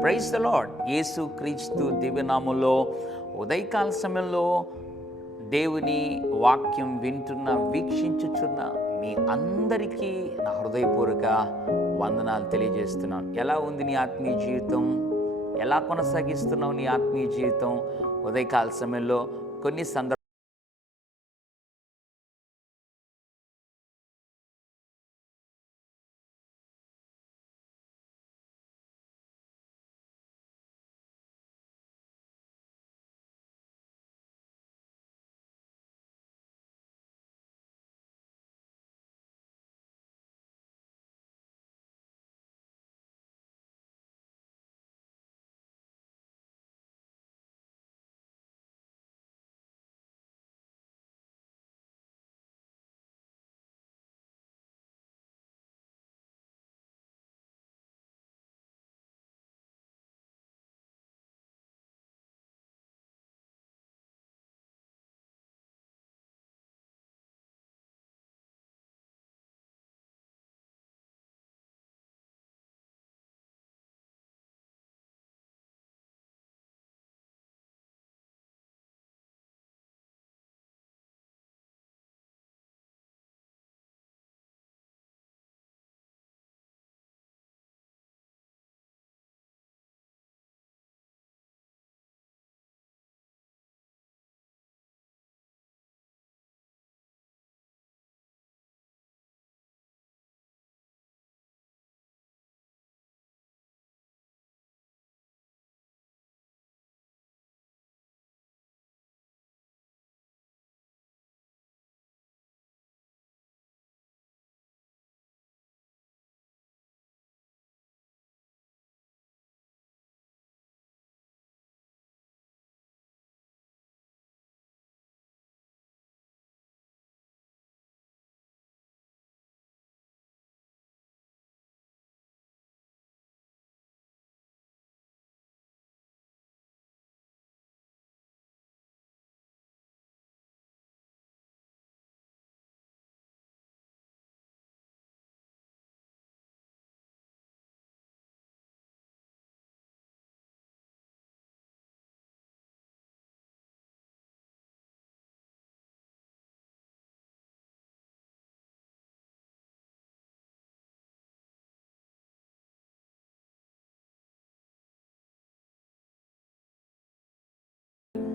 praise the lord యేసు క్రీస్తు దివ్యనామంలో ఉదయకాల సమయంలో దేవుని వాక్యం వింటున్న వీక్షించుచున్న మీ అందరికీ నా హృదయపూర్వక వందనాలు తెలియజేస్తున్నాను ఎలా ఉంది నీ ఆత్మీయ జీవితం ఎలా కొనసాగిస్తున్నావు నీ ఆత్మీయ జీవితం ఉదయకాల సమయంలో కొన్ని సందర్భాలు